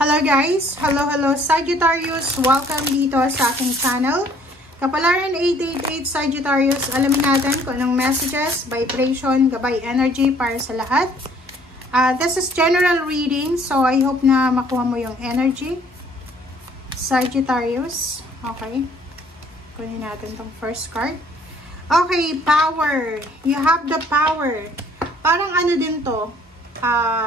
Hello guys! Hello Sagittarius! Welcome dito sa aking channel. Kapalaran 888 Sagittarius, alamin natin kung anong messages, vibration, gabay energy para sa lahat. This is general reading, so I hope na makuha mo yung energy. Sagittarius. Okay. Kunin natin tong first card. Okay, power. You have the power. Parang ano din to?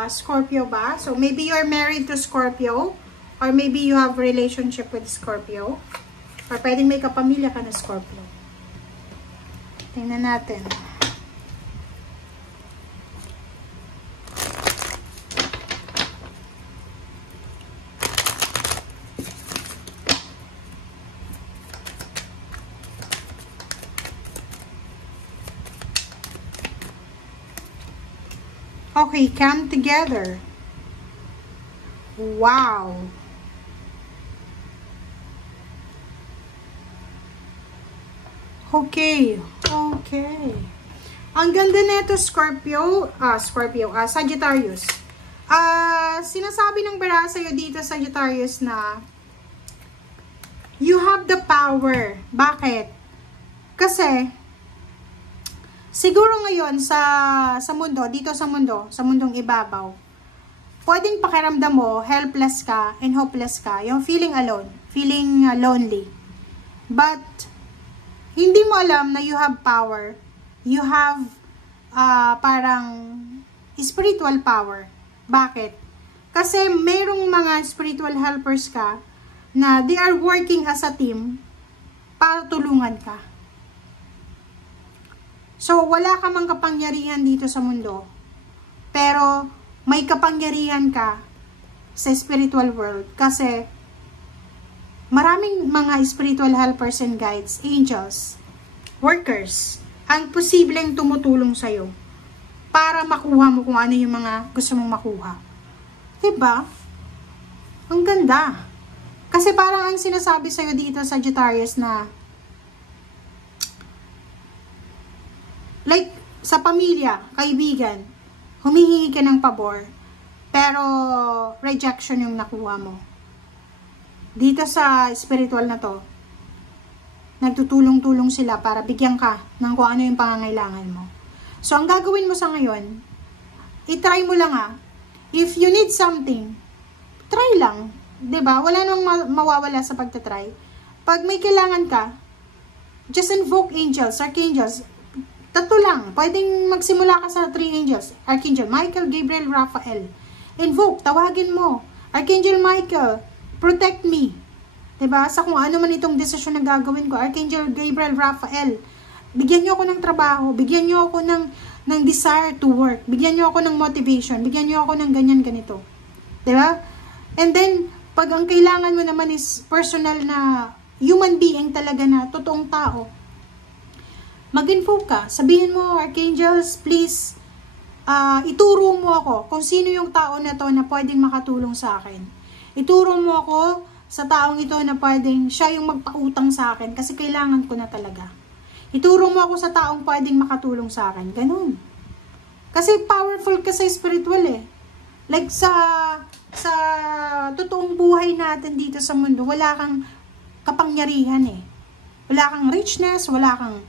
Scorpio ba? So, maybe you're married to Scorpio. Or maybe you have relationship with Scorpio. Or pwedeng may kapamilya ka na Scorpio. Tingnan natin. Okay, come together. Wow. Okay. Ang ganda nito, Sagittarius. Sinasabi ng bara sa'yo dito, Sagittarius, na you have the power. Bakit? Kasi siguro ngayon sa mundo, dito sa mundong ibabaw, pwedeng pakiramdam mo, helpless ka and hopeless ka. Yung feeling alone, feeling lonely. But, hindi mo alam na you have power. You have parang spiritual power. Bakit? Kasi merong mga spiritual helpers ka na they are working as a team para tulungan ka. So, wala ka mang kapangyarihan dito sa mundo, pero may kapangyarihan ka sa spiritual world kasi maraming mga spiritual helpers and guides, angels, workers, ang posibleng tumutulong sa'yo para makuha mo kung ano yung mga gusto mong makuha. Diba? Ang ganda. Kasi parang ang sinasabi sa'yo dito, Sagittarius, na like, sa pamilya, kaibigan, humihingi ka ng pabor, pero rejection yung nakuha mo. Dito sa spiritual na to, nagtutulong-tulong sila para bigyan ka ng kung ano yung pangangailangan mo. So, ang gagawin mo sa ngayon, itry mo lang if you need something, try lang. 'Di ba? Wala nang mawawala sa pagtatry. Pag may kailangan ka, just invoke angels, archangels. Tatlo lang. Pwedeng magsimula ka sa 3 angels. Archangel Michael, Gabriel, Raphael. Invoke, tawagin mo. Archangel Michael, protect me. Diba? Sa kung ano man itong desisyon na gagawin ko. Archangel Gabriel, Raphael, bigyan nyo ako ng trabaho. Bigyan nyo ako ng desire to work. Bigyan nyo ako ng motivation. Bigyan nyo ako ng ganyan, ganito. Diba? And then, pag ang kailangan mo naman is personal na human being talaga na totoong tao, mag-info ka. Sabihin mo, archangels, please, ituro mo ako kung sino yung tao na to na pwedeng makatulong sa akin. Ituro mo ako sa taong ito na pwedeng siya yung magpautang sa akin kasi kailangan ko na talaga. Ituro mo ako sa taong pwedeng makatulong sa akin. Ganun. Kasi powerful ka sa spiritual eh. Like sa totoong buhay natin dito sa mundo, wala kang kapangyarihan eh. Wala kang richness, wala kang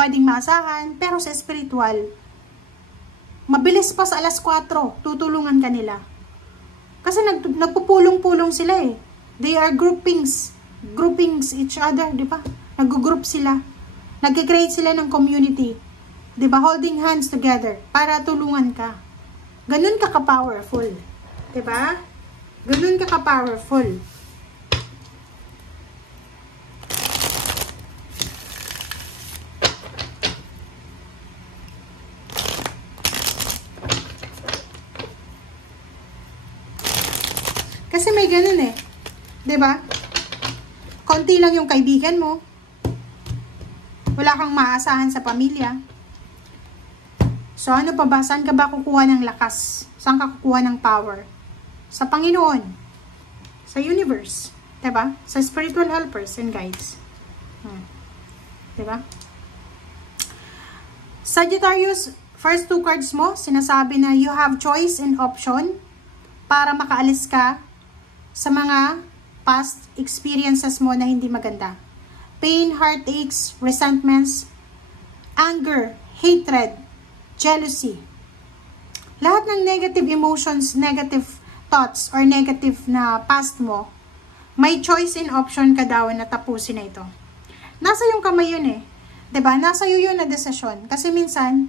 pwedeng maasahan, pero sa spiritual, mabilis pa sa alas 4, tutulungan ka nila. Kasi nagpupulong-pulong sila eh. They are groupings each other, di ba? Nag-group sila. Nag-create sila ng community. Di ba? Holding hands together para tulungan ka. Ganun ka ka-powerful. Di ba? Ganun ka ka-powerful. Kasi may ganun eh. 'Di ba? Konti lang yung kaibigan mo. Wala kang maasahan sa pamilya. So ano pa ba? Saan ka ba kukuha ng lakas? Saan ka kukuha ng power? Sa Panginoon. Sa universe. 'Di ba? Sa spiritual helpers and guides. 'Di ba? Sagittarius, first 2 cards mo, sinasabi na you have choice and option para makaalis ka sa mga past experiences mo na hindi maganda. Pain, heartaches, resentments, anger, hatred, jealousy. Lahat ng negative emotions, negative thoughts, or negative na past mo, may choice and option ka daw na tapusin na ito. Nasa yung kamay yun eh. 'Di ba? Nasa iyo yun na desisyon. Kasi minsan,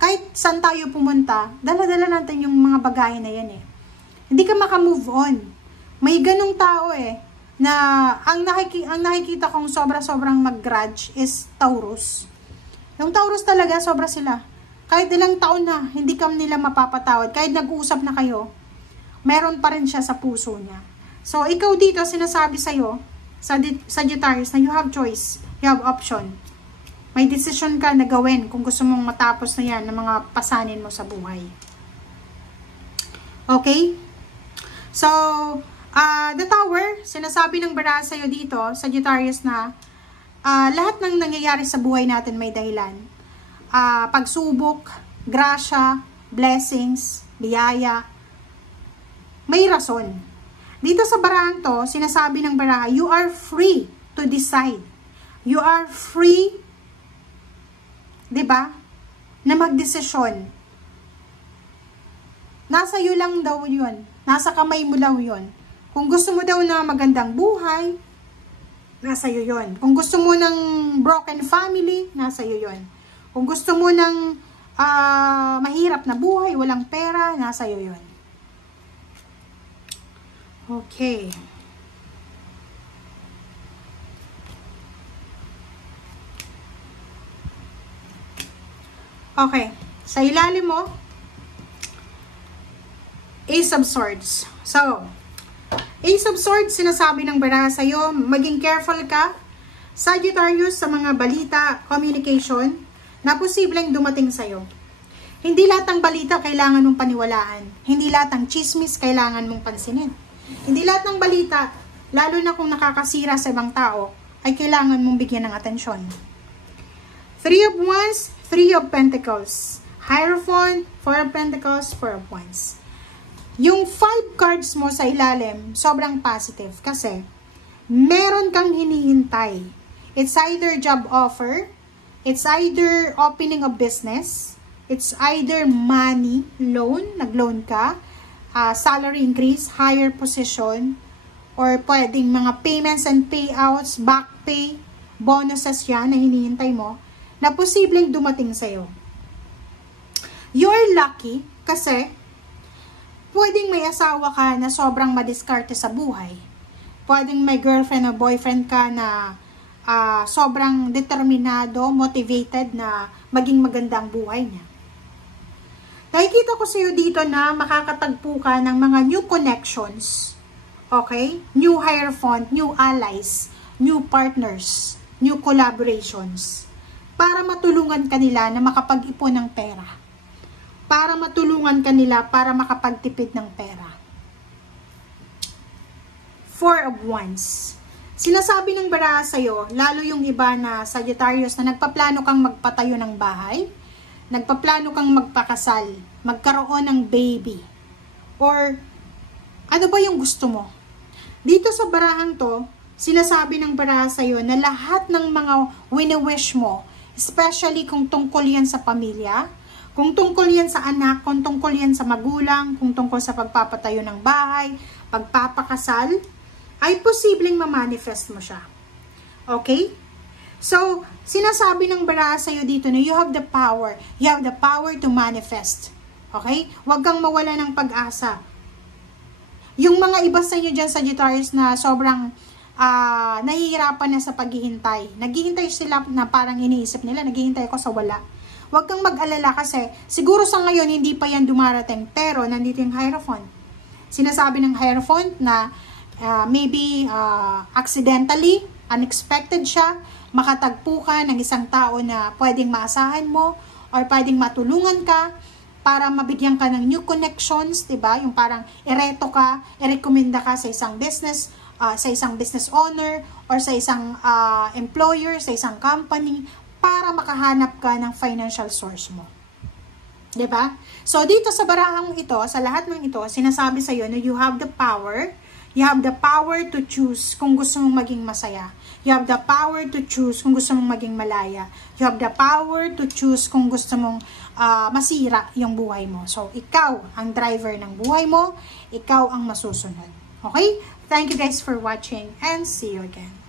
kahit saan tayo pumunta, dala-dala natin yung mga bagay na yan eh. Hindi ka maka-move on. May ganong tao eh, na ang nakikita kong sobra-sobrang mag-grudge is Taurus. Yung Taurus talaga, sobra sila. Kahit ilang taon na, hindi ka nila mapapatawad. Kahit nag-uusap na kayo, meron pa rin siya sa puso niya. So, ikaw dito, sinasabi sa'yo, Sagittarius, na you have choice, you have option. May decision ka na gawin kung gusto mong matapos na yan ng mga pasanin mo sa buhay. Okay? So, the Tower, sinasabi ng Baraha sa'yo dito, Sagittarius, na lahat ng nangyayari sa buhay natin may dahilan. Pagsubok, grasya, blessings, biyaya, may rason. Dito sa barahang to, sinasabi ng Baraha, you are free to decide. You are free, 'di ba, na magdesisyon. Nasa iyo lang daw 'yun. Nasa kamay mo daw 'yun. Kung gusto mo daw na magandang buhay, nasa iyo 'yun. Kung gusto mo ng broken family, nasa iyo 'yun. Kung gusto mo ng mahirap na buhay, walang pera, nasa iyo 'yun. Okay. Okay. Sa ilalim mo, Ace of Swords. So, Ace of Swords, sinasabi ng Baraha sa'yo, maging careful ka, Sagittarius, sa mga balita, communication, na posibleng dumating sa'yo. Hindi lahat ng balita kailangan mong paniwalaan. Hindi lahat ng chismis kailangan mong pansinin. Hindi lahat ng balita, lalo na kung nakakasira sa ibang tao, ay kailangan mong bigyan ng atensyon. Three of Wands, Three of Pentacles, Hierophant, Four of Pentacles, Four of Wands. Yung 5 cards mo sa ilalim, sobrang positive kasi meron kang hinihintay. It's either job offer, it's either opening a business, it's either money, loan, nag-loan ka, salary increase, higher position, or pwedeng mga payments and payouts, back pay, bonuses yan na hinihintay mo, na posibleng dumating sa'yo. You're lucky kasi pwedeng may asawa ka na sobrang madiskarte sa buhay. Pwedeng may girlfriend o boyfriend ka na sobrang determinado, motivated na maging magandang buhay niya. Nakikita ko sa iyo dito na makakatagpo ka ng mga new connections. Okay? New Hierophant, new allies, new partners, new collaborations. Para matulungan kanila na makapag-ipon ng pera. Para matulungan kanila para makapagtipid ng pera. Four of Wands. Sinasabi ng Baraha sa'yo, lalo yung iba na Sagittarius na nagpaplano kang magpatayo ng bahay, nagpaplano kang magpakasal, magkaroon ng baby, or ano ba yung gusto mo? Dito sa barahang to, sinasabi ng Baraha sa'yo na lahat ng mga wini-wish mo, especially kung tungkol yan sa pamilya, kung tungkol yan sa anak, kung tungkol yan sa magulang, kung tungkol sa pagpapatayo ng bahay, pagpapakasal, ay posibleng ma-manifest mo siya. Okay? So, sinasabi ng Baraha sa'yo dito na you have the power. You have the power to manifest. Okay? Huwag kang mawala ng pag-asa. Yung mga iba sa inyo dyan, Sagittarius, na sobrang nahihirapan na sa paghihintay. Naghihintay sila na parang iniisip nila, naghihintay ako sa wala. Huwag kang mag-alala kasi siguro sa ngayon hindi pa yan dumarating, pero nandito yung Hierophant. Sinasabi ng Hierophant na maybe accidentally, unexpected siya, makatagpo ka ng isang tao na pwedeng maasahan mo or pwedeng matulungan ka para mabigyan ka ng new connections, diba? Yung parang ireto ka, irekomenda ka sa isang business, sa isang business owner or sa isang employer, sa isang company para makahanap ka ng financial source mo. 'Diba? So, dito sa barahang ito, sa lahat ng ito, sinasabi sa'yo na you have the power. You have the power to choose kung gusto mong maging masaya. You have the power to choose kung gusto mong maging malaya. You have the power to choose kung gusto mong masira yung buhay mo. So, ikaw ang driver ng buhay mo. Ikaw ang masusunod. Okay? Thank you guys for watching and see you again.